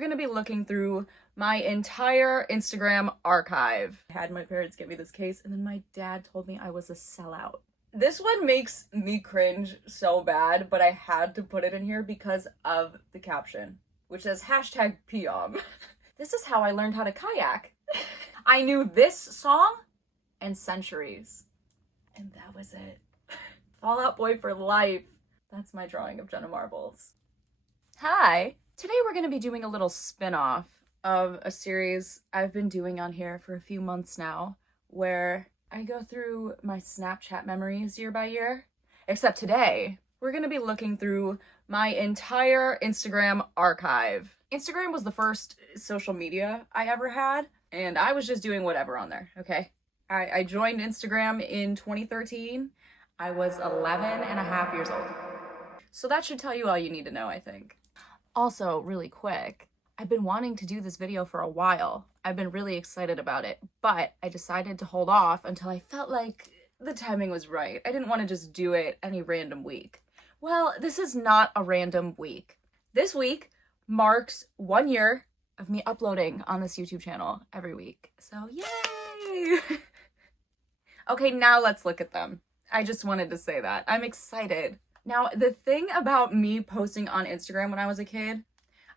we're gonna be looking through my entire Instagram archive. I had my parents get me this case, and then my dad told me I was a sellout. This one makes me cringe so bad, but I had to put it in here because of the caption, which says hashtag Piom. This is how I learned how to kayak. I knew this song and Centuries. And that was it. Fall Out Boy for life. That's my drawing of Jenna Marbles. Hi! Today we're going to be doing a little spin-off of a series I've been doing on here for a few months now, where I go through my Snapchat memories year by year. Except today, we're going to be looking through my entire Instagram archive. Instagram was the first social media I ever had, and I was just doing whatever on there, okay? I joined Instagram in 2013. I was 11 and a half years old. So that should tell you all you need to know, I think. Also, really quick, I've been wanting to do this video for a while. I've been really excited about it, but I decided to hold off until I felt like the timing was right. I didn't want to just do it any random week. Well, this is not a random week. This week marks 1 year of me uploading on this YouTube channel every week. So yay! Okay, now let's look at them. I just wanted to say that. I'm excited. Now, the thing about me posting on Instagram when I was a kid,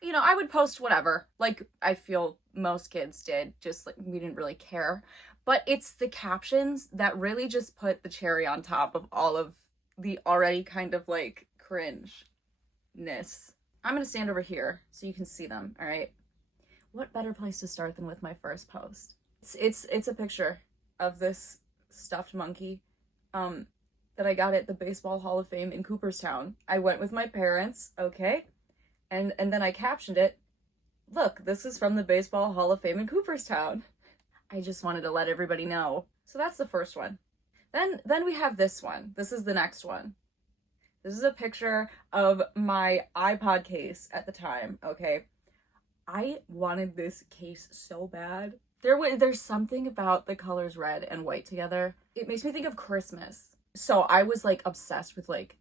you know, I would post whatever, like I feel most kids did, just like we didn't really care. But it's the captions that really just put the cherry on top of all of the already kind of like cringe-ness. I'm gonna stand over here so you can see them, all right? What better place to start than with my first post? It's a picture of this stuffed monkey that I got at the Baseball Hall of Fame in Cooperstown. I went with my parents, okay? And then I captioned it, look, this is from the Baseball Hall of Fame in Cooperstown. I just wanted to let everybody know. So that's the first one. Then we have this one. This is the next one. This is a picture of my iPod case at the time, okay? I wanted this case so bad. There's something about the colors red and white together. It makes me think of Christmas. So I was like obsessed with like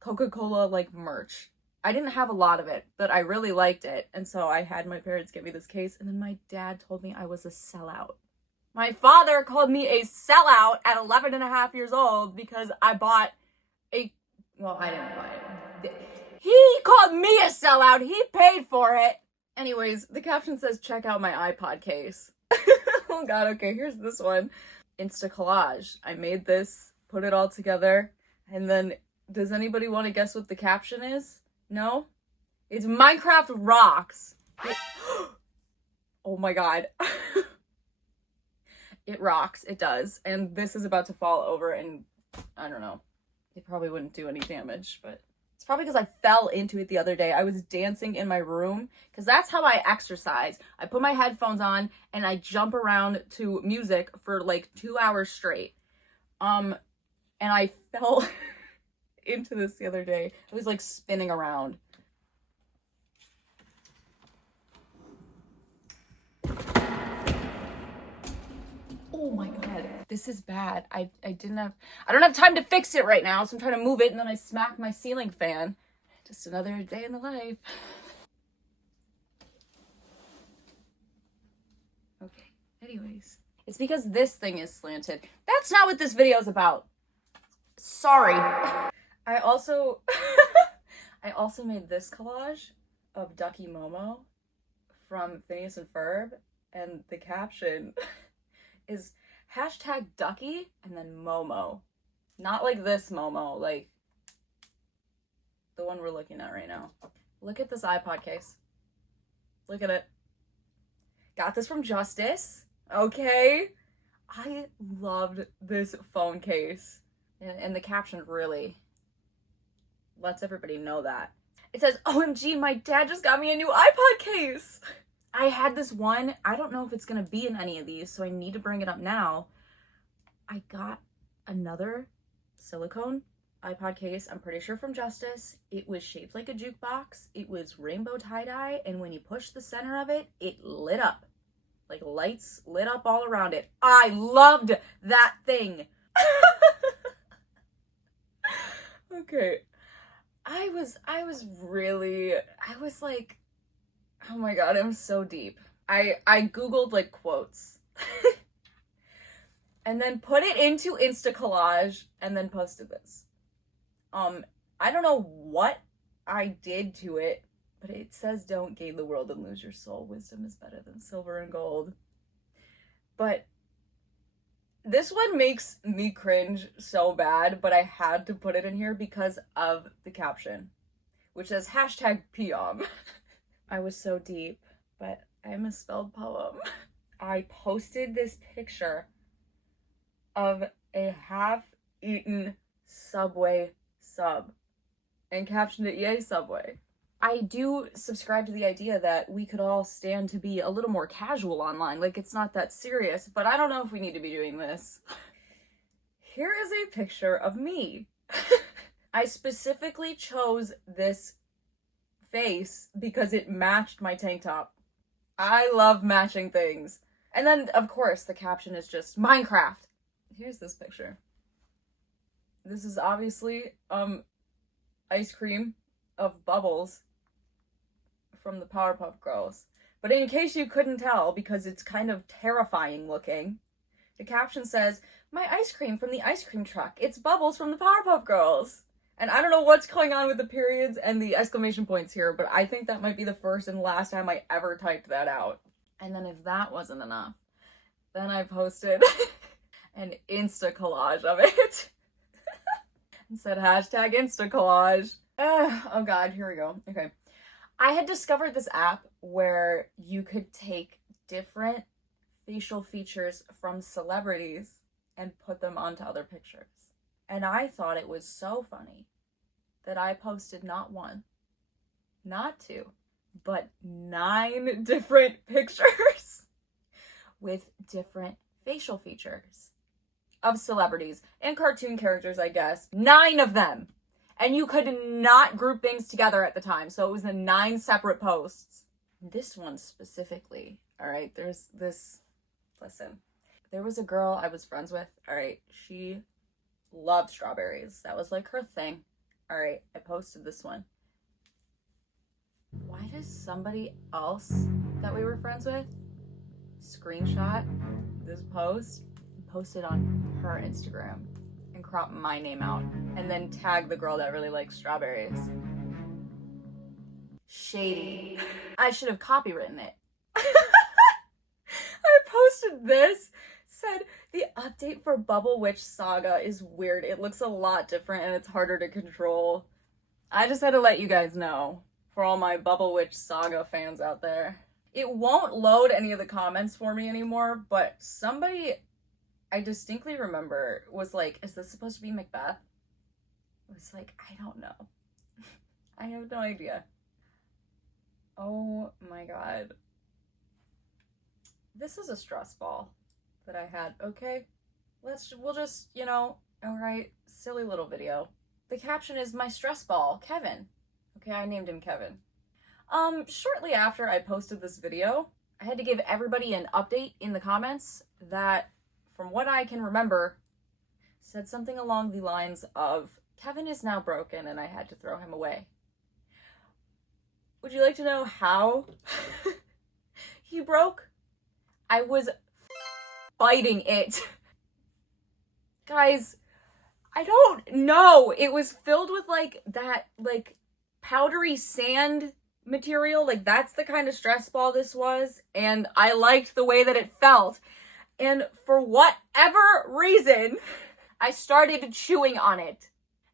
Coca-Cola like merch. I didn't have a lot of it, but I really liked it. And so I had my parents get me this case, and then my dad told me I was a sellout. My father called me a sellout at 11 and a half years old because I bought well, I didn't buy it. He called me a sellout. He paid for it. Anyways, the caption says, check out my iPod case. Oh God, okay, here's this one. Insta collage. I made this, put it all together, and then does anybody want to guess what the caption is? No? It's Minecraft rocks. Oh my God. It rocks. It does. And this is about to fall over, and I don't know. It probably wouldn't do any damage, but it's probably because I fell into it the other day. I was dancing in my room because that's how I exercise. I put my headphones on and I jump around to music for like 2 hours straight. And I fell into this the other day. I was like spinning around. Oh my God, this is bad. I don't have time to fix it right now, so I'm trying to move it, and then I smack my ceiling fan. Just another day in the life. Okay, anyways. It's because this thing is slanted. That's not what this video is about. Sorry. I also made this collage of Ducky Momo from Phineas and Ferb, and the caption is hashtag Ducky and then Momo. Not like this Momo, like the one we're looking at right now. Look at this iPod case. Look at it. Got this from Justice, okay? I loved this phone case. And the caption really lets everybody know that. It says, OMG, my dad just got me a new iPod case. I had this one. I don't know if it's going to be in any of these, so I need to bring it up now. I got another silicone iPod case, I'm pretty sure from Justice. It was shaped like a jukebox. It was rainbow tie-dye, and when you pushed the center of it, it lit up. Like lights lit up all around it. I loved that thing. Okay. I was like Oh my god, I'm so deep. I googled like quotes and then put it into Instacollage and then posted this. I don't know what I did to it, but it says don't gain the world and lose your soul. Wisdom is better than silver and gold. But this one makes me cringe so bad, but I had to put it in here because of the caption, which says hashtag Piom. I was so deep, but I misspelled poem. I posted this picture of a half-eaten Subway sub and captioned it, "Yay, Subway." I do subscribe to the idea that we could all stand to be a little more casual online. Like, it's not that serious, but I don't know if we need to be doing this. Here is a picture of me. I specifically chose this face because it matched my tank top. I love matching things. And then, of course, the caption is just Minecraft. Here's this picture. This is obviously, ice cream of Bubbles from the Powerpuff Girls. But in case you couldn't tell, because it's kind of terrifying looking, the caption says, "My ice cream from the ice cream truck. It's Bubbles from the Powerpuff Girls." And I don't know what's going on with the periods and the exclamation points here, but I think that might be the first and last time I ever typed that out. And then if that wasn't enough, then I posted an Insta collage of it. And said hashtag Insta collage. Oh god, here we go. Okay. I had discovered this app where you could take different facial features from celebrities and put them onto other pictures. And I thought it was so funny that I posted not one, not two, but 9 different pictures with different facial features of celebrities and cartoon characters, I guess. 9 of them. And you could not group things together at the time, so it was the 9 separate posts. This one specifically, all right, there's this, listen. There was a girl I was friends with, all right, she loved strawberries. That was like her thing. All right, I posted this one. Why does somebody else that we were friends with screenshot this post and post it on her Instagram and crop my name out and then tag the girl that really likes strawberries? Shady. I should have copywritten it. I posted this, said, "The update for Bubble Witch Saga is weird. It looks a lot different and it's harder to control." I just had to let you guys know, for all my Bubble Witch Saga fans out there. It won't load any of the comments for me anymore, but somebody I distinctly remember was like, "Is this supposed to be Macbeth?" I was like, I don't know. I have no idea. Oh my god. This is a stress ball that I had, okay? We'll just, alright, silly little video. The caption is my stress ball, Kevin. Okay, I named him Kevin. Shortly after I posted this video, I had to give everybody an update in the comments that, from what I can remember, said something along the lines of, "Kevin is now broken and I had to throw him away." Would you like to know how he broke? I was biting it. Guys, I don't know. It was filled with that powdery sand material. Like, that's the kind of stress ball this was. And I liked the way that it felt. And for whatever reason, I started chewing on it.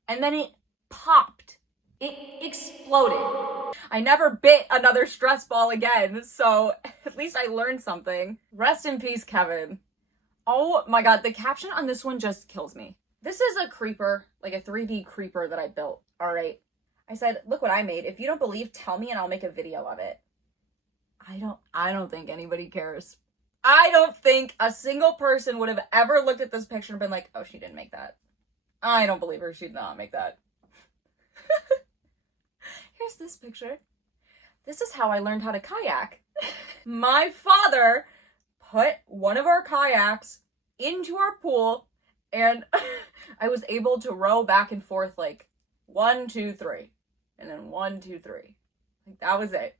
And then it popped. It exploded. I never bit another stress ball again, so at least I learned something. Rest in peace, Kevin. Oh my god, the caption on this one just kills me. This is a creeper, like a 3D creeper that I built, alright? I said, "Look what I made. If you don't believe, tell me and I'll make a video of it." I don't think anybody cares. I don't think a single person would have ever looked at this picture and been like, "Oh, she didn't make that." I don't believe her. She did not make that. Here's this picture. This is how I learned how to kayak. My father put one of our kayaks into our pool and I was able to row back and forth like 1, 2, 3. And then 1, 2, 3. Like, that was it.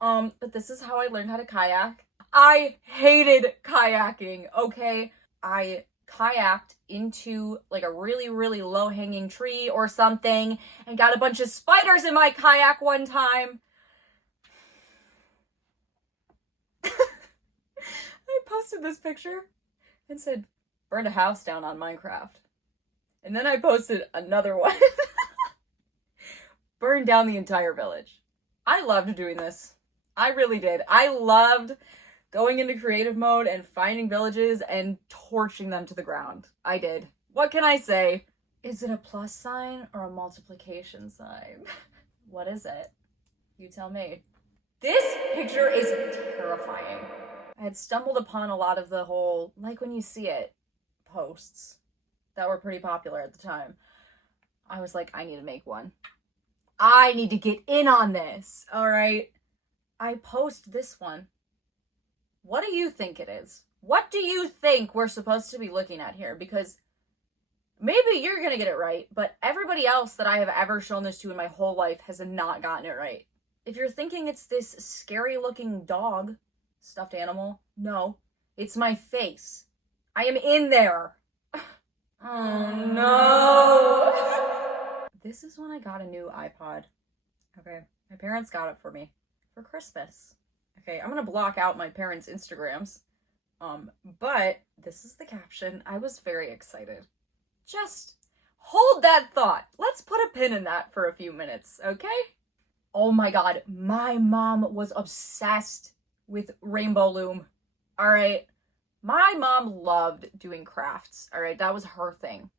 But this is how I learned how to kayak. I hated kayaking, okay? I kayaked into like a really, really low hanging tree or something and got a bunch of spiders in my kayak one time. I posted this picture and said, burned a house down on Minecraft. And then I posted another one. Burned down the entire village. I loved doing this. I really did. I loved going into creative mode and finding villages and torching them to the ground. I did. What can I say? Is it a plus sign or a multiplication sign? What is it? You tell me. This picture is terrifying. I had stumbled upon a lot of the whole, like when you see it, posts that were pretty popular at the time. I was like, I need to make one. I need to get in on this, all right? I post this one. What do you think it is? What do you think we're supposed to be looking at here? Because maybe you're going to get it right, but everybody else that I have ever shown this to in my whole life has not gotten it right. If you're thinking it's this scary looking dog, stuffed animal, no, it's my face. I am in there. Oh no. This is when I got a new iPod. Okay, my parents got it for me for Christmas. Okay, I'm gonna block out my parents' Instagrams. But this is the caption. I was very excited. Just hold that thought. Let's put a pin in that for a few minutes, okay? Oh my god, my mom was obsessed with Rainbow Loom. All right. My mom loved doing crafts. All right. That was her thing.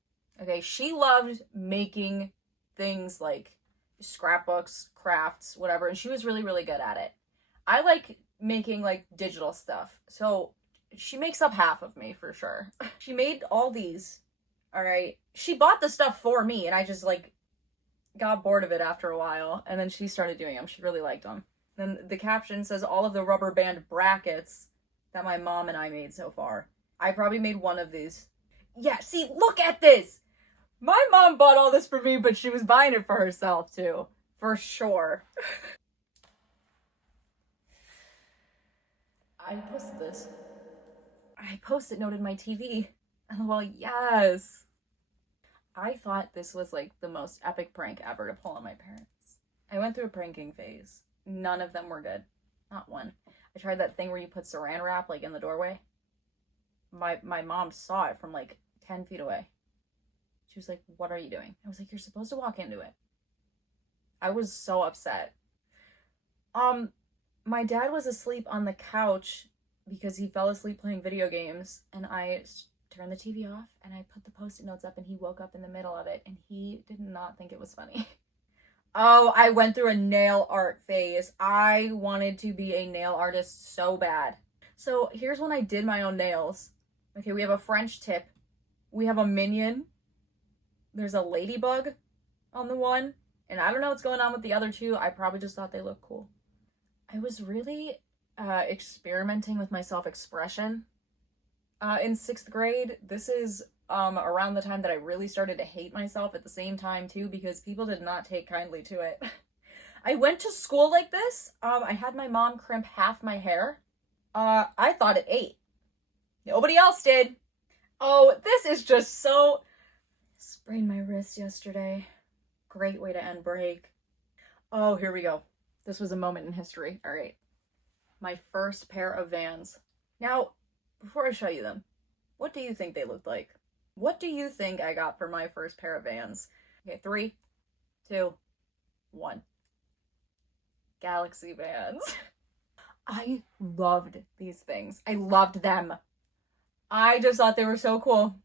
Okay. She loved making things like scrapbooks, crafts, whatever. And she was really, really good at it. I like making like digital stuff. So she makes up half of me for sure. She made all these. All right. She bought the stuff for me and I just like got bored of it after a while. And then she started doing them. She really liked them. Then the caption says all of the rubber band brackets that my mom and I made so far. I probably made one of these. Yeah, see, look at this! My mom bought all this for me, but she was buying it for herself too. For sure. I posted this. I post-it noted my TV. Well, yes. I thought this was like the most epic prank ever to pull on my parents. I went through a pranking phase. None of them were good. Not one. I tried that thing where you put saran wrap like in the doorway. My mom saw it from like 10 feet away. She was like, what are you doing? I was like, you're supposed to walk into it. I was so upset. My dad was asleep on the couch because he fell asleep playing video games, and I turned the TV off and I put the post-it notes up and he woke up in the middle of it and he did not think it was funny. Oh, I went through a nail art phase. I wanted to be a nail artist so bad. So here's when I did my own nails. Okay, we have a French tip. We have a minion. There's a ladybug on the one. And I don't know what's going on with the other two. I probably just thought they looked cool. I was really experimenting with my self-expression in 6th grade. This is around the time that I really started to hate myself at the same time too, because people did not take kindly to it. I went to school like this. I had my mom crimp half my hair. I thought it ate. Nobody else did. Oh, this is just so... Sprained my wrist yesterday. Great way to end break. Oh, here we go. This was a moment in history. All right. My first pair of Vans. Now, before I show you them, what do you think they looked like? What do you think I got for my first pair of Vans? Okay, 3, 2, 1. Galaxy Vans. I loved these things. I loved them. I just thought they were so cool.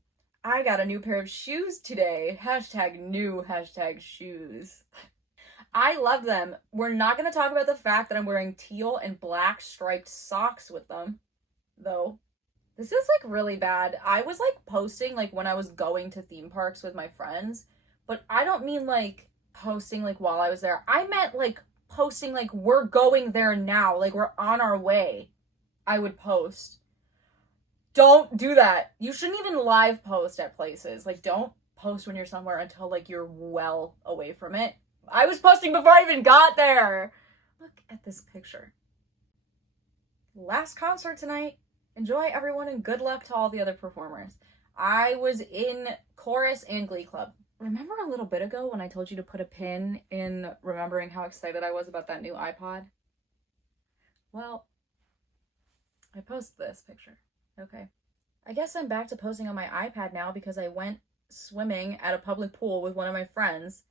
I got a new pair of shoes today. #new #shoes. I love them. We're not going to talk about the fact that I'm wearing teal and black striped socks with them, though. This is like really bad. I was like posting like when I was going to theme parks with my friends, but I don't mean like posting like while I was there. I meant like posting like we're going there now, like we're on our way. I would post. Don't do that. You shouldn't even live post at places. Like don't post when you're somewhere until like you're well away from it. I was posting before I even got there. Look at this picture. last concert tonight. Enjoy, everyone, and good luck to all the other performers. I was in chorus and glee club. Remember a little bit ago when I told you to put a pin in remembering how excited I was about that new iPod? Well, I posted this picture. Okay. I guess I'm back to posting on my iPad now because I went swimming at a public pool with one of my friends,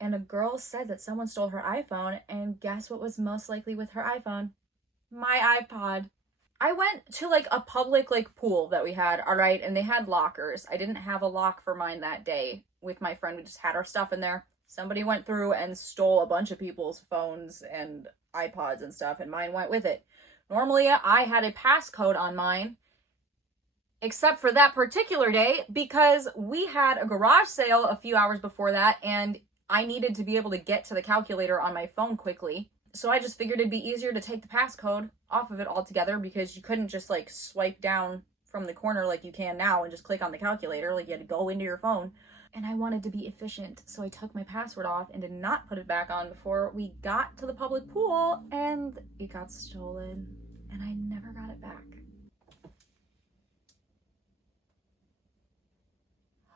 and a girl said that someone stole her iPhone, and guess what was most likely with her iPhone? My iPod. I went to like a public like pool that we had, all right, and they had lockers. I didn't have a lock for mine that day with my friend. We just had our stuff in there. Somebody went through and stole a bunch of people's phones and iPods and stuff, and mine went with it. Normally, I had a passcode on mine, except for that particular day because we had a garage sale a few hours before that, and I needed to be able to get to the calculator on my phone quickly. So I just figured it'd be easier to take the passcode off of it altogether because you couldn't just like swipe down from the corner like you can now and just click on the calculator. Like you had to go into your phone. And I wanted to be efficient, so I took my password off and did not put it back on before we got to the public pool, and it got stolen, and I never got it back.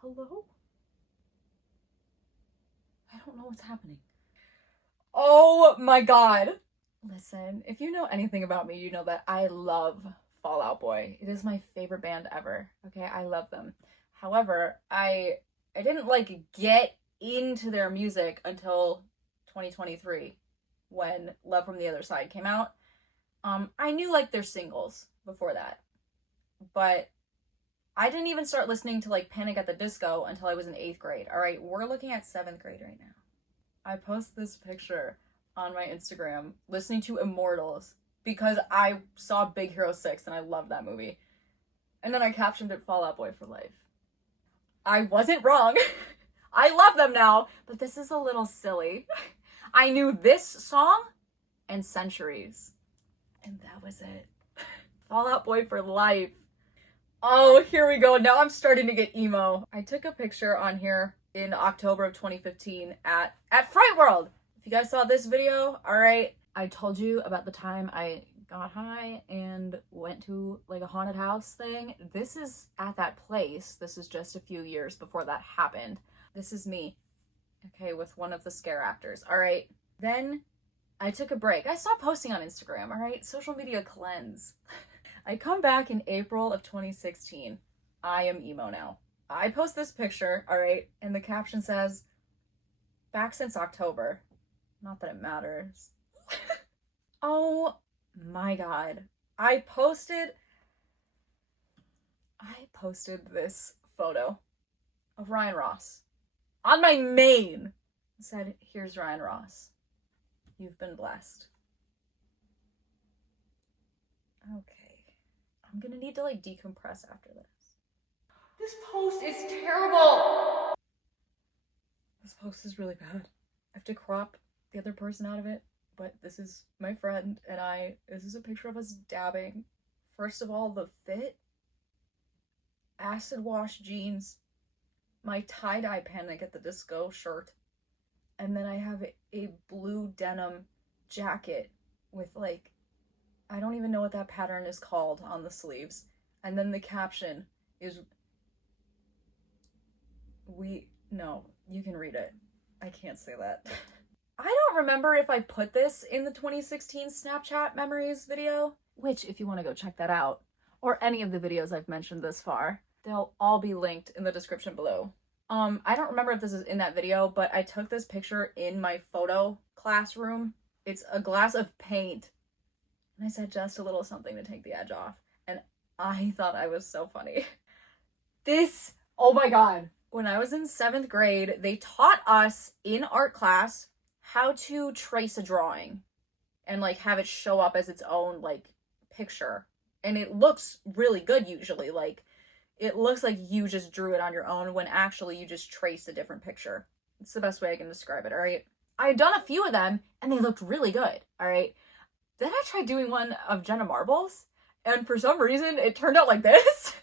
Hello? I don't know what's happening. Oh my god. Listen, if you know anything about me, you know that I love Fall Out Boy. It is my favorite band ever. Okay, I love them. However, I didn't like get into their music until 2023 when Love from the Other Side came out. I knew like their singles before that, but I didn't even start listening to like Panic at the Disco until I was in 8th grade. All right, we're looking at 7th grade right now. I post this picture on my Instagram listening to Immortals because I saw Big Hero 6 and I love that movie. And then I captioned it Fall Out Boy for life. I wasn't wrong. I love them now, but this is a little silly. I knew this song and Centuries. And that was it. Fall Out Boy for life. Oh, here we go. Now I'm starting to get emo. I took a picture on here in October of 2015 at Fright World. If you guys saw this video, all right, I told you about the time I got high and went to like a haunted house thing. This is at that place. This is just a few years before that happened. This is me, okay, with one of the scare actors, all right? Then I took a break. I stopped posting on Instagram, all right? Social media cleanse. I come back in April of 2016. I am emo now. I post this picture, all right, and the caption says, back since October. Not that it matters. Oh my god. I posted this photo of Ryan Ross on my main. It said, here's Ryan Ross. You've been blessed. Okay. I'm gonna need to like decompress after this. This post is terrible. This post is really bad. I have to crop the other person out of it, but this is my friend and I. This is a picture of us dabbing. First of all, the fit. Acid wash jeans. My tie-dye Panic at the Disco shirt. And then I have a blue denim jacket with like, I don't even know what that pattern is called on the sleeves. And then the caption is, no, you can read it. I can't say that. I don't remember if I put this in the 2016 Snapchat memories video, which if you want to go check that out, or any of the videos I've mentioned this far, they'll all be linked in the description below. I don't remember if this is in that video, but I took this picture in my photo classroom. It's a glass of paint. And I said just a little something to take the edge off. And I thought I was so funny. This, oh my god. When I was in 7th grade, they taught us in art class how to trace a drawing and like have it show up as its own like picture. And it looks really good usually. Like it looks like you just drew it on your own when actually you just traced a different picture. It's the best way I can describe it, all right? I had done a few of them and they looked really good, all right? Then I tried doing one of Jenna Marbles and for some reason it turned out like this.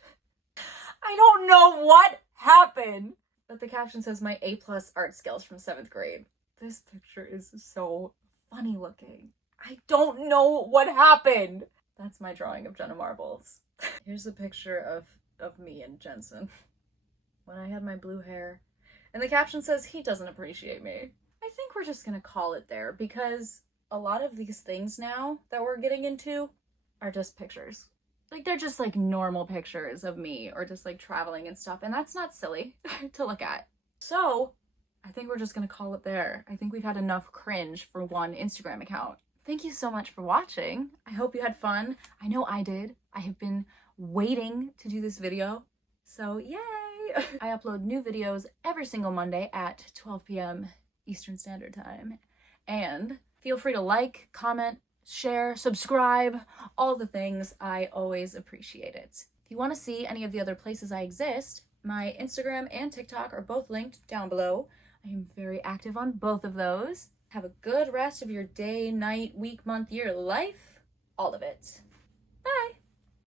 I don't know what happened. But the caption says my A+ art skills from 7th grade. This picture is so funny looking. I don't know what happened. That's my drawing of Jenna Marbles. Here's a picture of me and Jensen when I had my blue hair. And the caption says, he doesn't appreciate me. I think we're just gonna call it there because a lot of these things now that we're getting into are just pictures. Like, they're just like normal pictures of me or just like traveling and stuff. And that's not silly to look at. So I think we're just gonna call it there. I think we've had enough cringe for one Instagram account. Thank you so much for watching. I hope you had fun. I know I did. I have been waiting to do this video. So yay! I upload new videos every single Monday at 12 p.m. Eastern Standard Time. And feel free to like, comment, share, subscribe, all the things. I always appreciate it. If you want to see any of the other places I exist, my Instagram and TikTok are both linked down below. I am very active on both of those. Have a good rest of your day, night, week, month, year, life, all of it.